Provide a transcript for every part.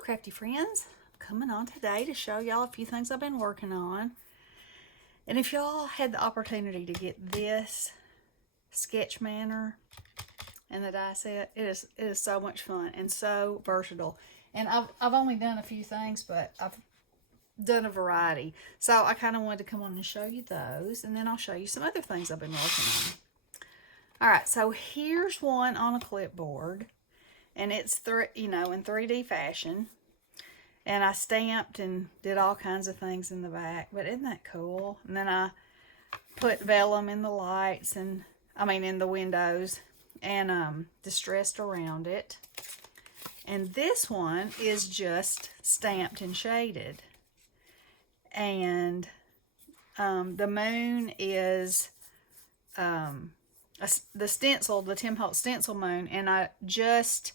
Hello, Crafty Friends. I'm coming on today to show y'all a few things I've been working on. And if y'all had the opportunity to get this sketch Manor and the die set, it is so much fun and so versatile. And I've only done a few things, but I've done a variety. So I kind of wanted to come on and show you those, and then I'll show you some other things I've been working on. All right, so here's one on a clipboard, and it's in 3D fashion. And I stamped and did all kinds of things in the back. But isn't that cool? And then I put vellum in the lights and, in the windows. And distressed around it. And this one is just stamped and shaded. And the moon is the stencil, the Tim Holtz stencil moon. And I just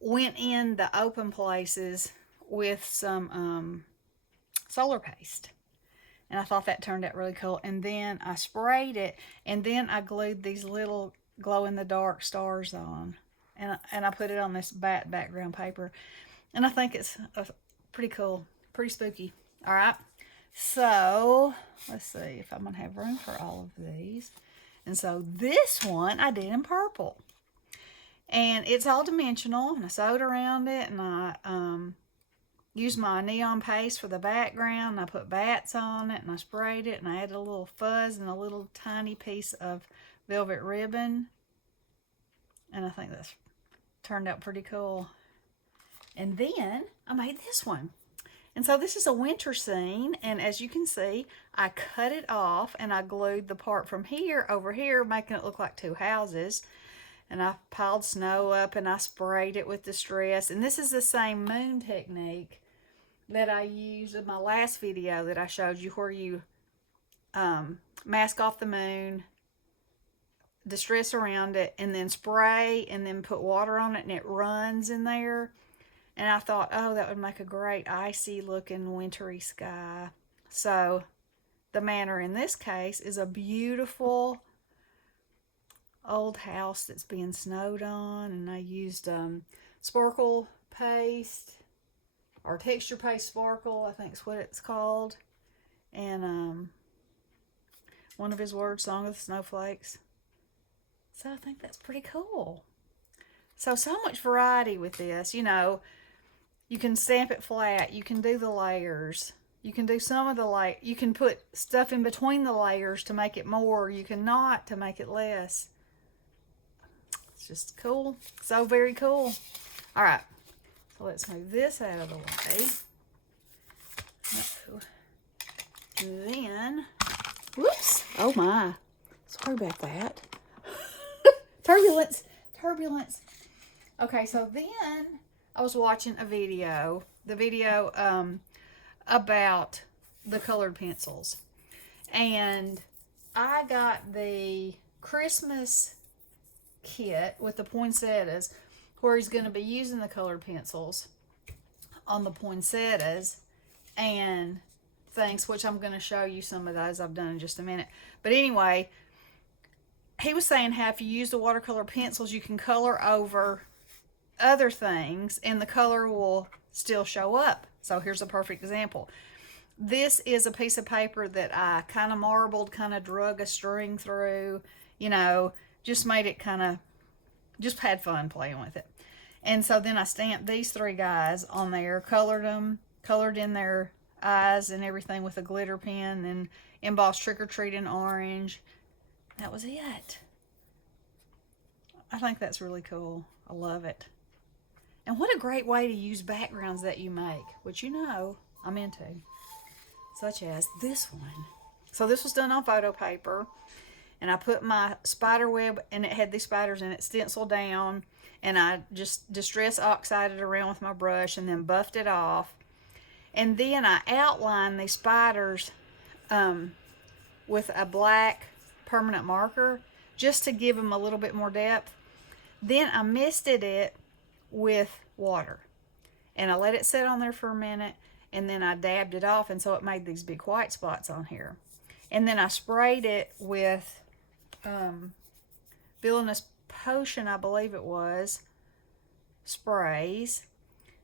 went in the open places with some solar paste, and I thought that turned out really cool. And then I sprayed it, and then I glued these little glow-in-the-dark stars on, and I put it on this background paper, and I think it's pretty cool, pretty spooky. All right, so let's see if I'm gonna have room for all of these. And so this one I did in purple, and it's all dimensional, and I sewed around it, and I used my neon paste for the background, and I put bats on it, and I sprayed it, and I added a little fuzz and a little tiny piece of velvet ribbon, and I think that's turned out pretty cool. And then I made this one. And so this is a winter scene, and as you can see, I cut it off, and I glued the part from here over here, making it look like two houses. And I piled snow up, and I sprayed it with distress. And this is the same moon technique that I used in my last video that I showed you, where you mask off the moon, distress around it, and then spray, and then put water on it, and it runs in there. And I thought, oh, that would make a great icy looking wintry sky. So the Manor in this case is a beautiful old house that's being snowed on, and I used sparkle paste, or texture paste sparkle, I think is what it's called, and one of his words, Song of the Snowflakes. So I think that's pretty cool. So much variety with this. You can stamp it flat, you can do the layers, you can do some of the you can put stuff in between the layers to make it more, you can not to make it less. It's just cool. So very cool. All right. So let's move this out of the way. Then, whoops. Oh my. Sorry about that. Turbulence. Okay, so then I was watching a video. The video about the colored pencils. And I got the Christmas kit with the poinsettias, where he's going to be using the colored pencils on the poinsettias and things, which I'm going to show you some of those I've done in just a minute. But anyway, he was saying how if you use the watercolor pencils, you can color over other things and the color will still show up. So here's a perfect example. This is a piece of paper that I kind of marbled, kind of drug a string through, just made it just had fun playing with it. And so then I stamped these three guys on there, colored in their eyes and everything with a glitter pen, and embossed Trick or Treat in orange. That was it. I think that's really cool. I love it. And what a great way to use backgrounds that you make, which I'm into, such as this one. So this was done on photo paper. And I put my spider web, and it had these spiders in it, stenciled down, and I just distress oxided around with my brush and then buffed it off. And then I outlined these spiders with a black permanent marker just to give them a little bit more depth. Then I misted it with water, and I let it sit on there for a minute, and then I dabbed it off, and so it made these big white spots on here. And then I sprayed it with Villainous Potion, I believe it was, sprays,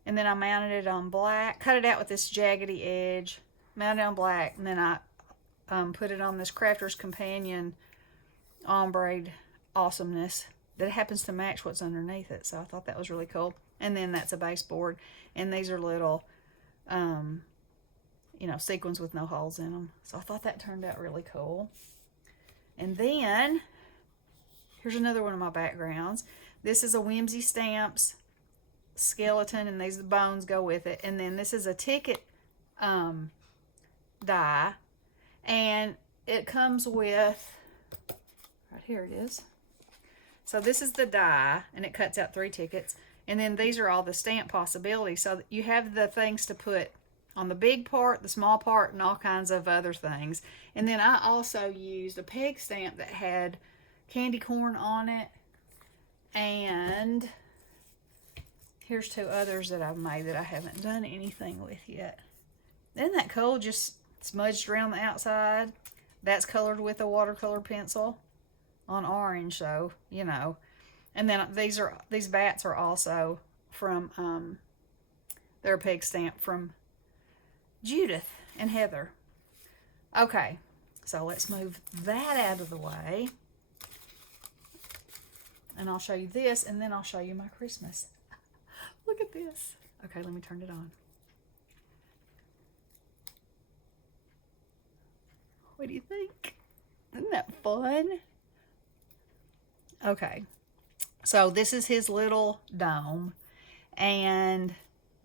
and then I mounted it on black, cut it out with this jaggedy edge, mounted it on black, and then I put it on this Crafter's Companion ombre awesomeness that happens to match what's underneath it. So I thought that was really cool. And then that's a baseboard, and these are little you know, sequins with no holes in them. So I thought that turned out really cool. And then here's another one of my backgrounds. This is a Whimsy Stamps skeleton, and these bones go with it. And then this is a ticket die, and it comes with, right here it is. So this is the die, and it cuts out 3 tickets. And then these are all the stamp possibilities. So you have the things to put on the big part, the small part, and all kinds of other things. And then I also used a peg stamp that had candy corn on it. And here's 2 others that I've made that I haven't done anything with yet. Isn't that cool? Just smudged around the outside. That's colored with a watercolor pencil on orange, so, you know. And then these bats are also from, they're a peg stamp from Judith and Heather. Okay, so let's move that out of the way. And I'll show you this, and then I'll show you my Christmas. Look at this. Okay, let me turn it on. What do you think? Isn't that fun? Okay, so this is his little dome, and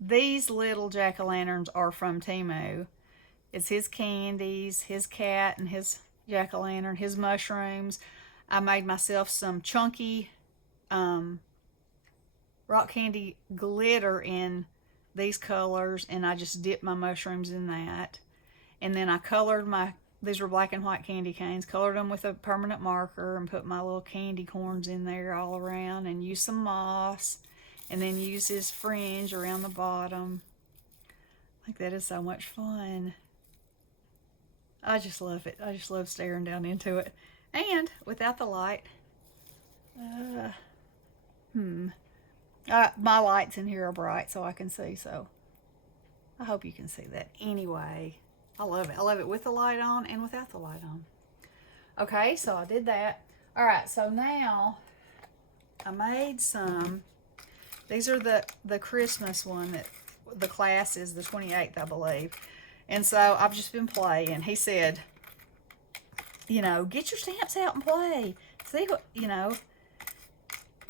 these little jack-o'-lanterns are from Temu. It's his candies, his cat, and his jack-o'-lantern, his mushrooms. I made myself some chunky rock candy glitter in these colors, and I just dipped my mushrooms in that. And then I colored these were black and white candy canes, colored them with a permanent marker, and put my little candy corns in there all around, and used some moss, and then used his fringe around the bottom. I think that is so much fun. I just love it. I just love staring down into it. And without the light, my lights in here are bright so I can see, so I hope you can see that. Anyway, I love it. I love it with the light on and without the light on. Okay, so I did that. All right, so now I made some. These are the Christmas one that the class is the 28th, I believe. And so I've just been playing. He said, you know, get your stamps out and play. See what, you know,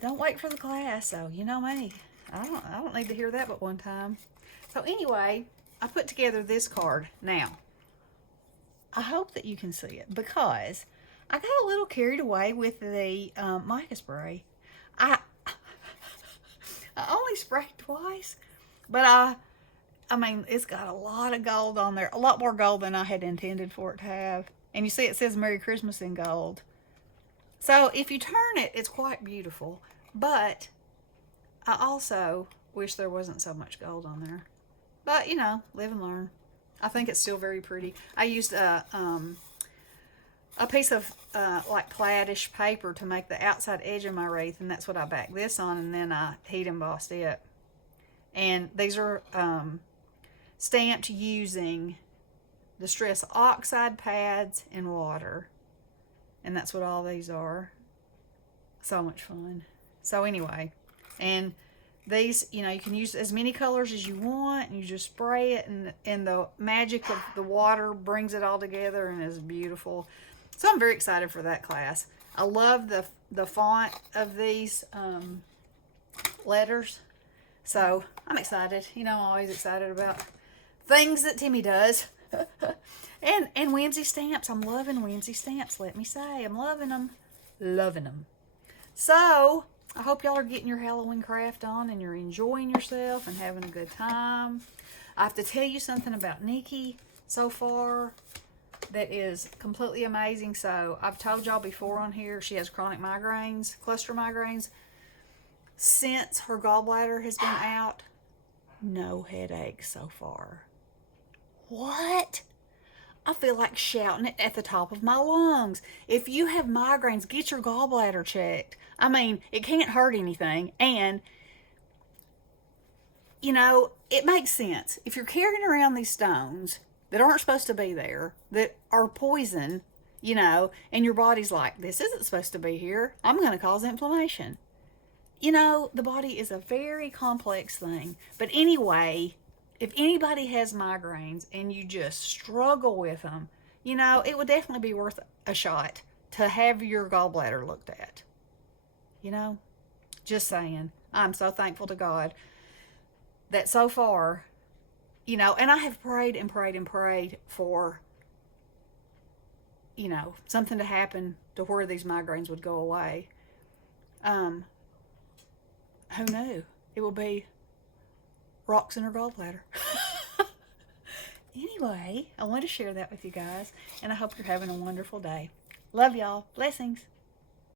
don't wait for the class. So, you know me, I don't need to hear that but one time. So anyway, I put together this card. Now, I hope that you can see it, because I got a little carried away with the mica spray. I only sprayed twice, but I mean, it's got a lot of gold on there, a lot more gold than I had intended for it to have. And you see it says Merry Christmas in gold. So if you turn it, it's quite beautiful. But I also wish there wasn't so much gold on there. But, you know, live and learn. I think it's still very pretty. I used a piece of like plaidish paper to make the outside edge of my wreath, and that's what I backed this on, and then I heat embossed it. And these are stamped using Distress Oxide pads and water. And that's what all these are. So much fun. So anyway, and these, you know, you can use as many colors as you want, and you just spray it, and the magic of the water brings it all together, and it's beautiful. So I'm very excited for that class. I love the font of these letters. So I'm excited. You know, I'm always excited about things that Timmy does. and Whimsy stamps. I'm loving Whimsy stamps, let me say. I'm loving them. Loving them. So I hope y'all are getting your Halloween craft on, and you're enjoying yourself and having a good time. I have to tell you something about Nikki so far that is completely amazing. So I've told y'all before on here, she has chronic migraines, cluster migraines. Since her gallbladder has been out, no headaches so far. What? I feel like shouting it at the top of my lungs. If you have migraines, get your gallbladder checked. I mean, it can't hurt anything. And, you know, it makes sense. If you're carrying around these stones that aren't supposed to be there, that are poison, you know, and your body's like, this isn't supposed to be here, I'm going to cause inflammation. You know, the body is a very complex thing. But anyway, if anybody has migraines and you just struggle with them, you know, it would definitely be worth a shot to have your gallbladder looked at. You know, just saying. I'm so thankful to God that so far, you know, and I have prayed and prayed and prayed for, you know, something to happen to where these migraines would go away. Um, who knew? It will be rocks in her gallbladder. Anyway, I wanted to share that with you guys, and I hope you're having a wonderful day. Love y'all. Blessings.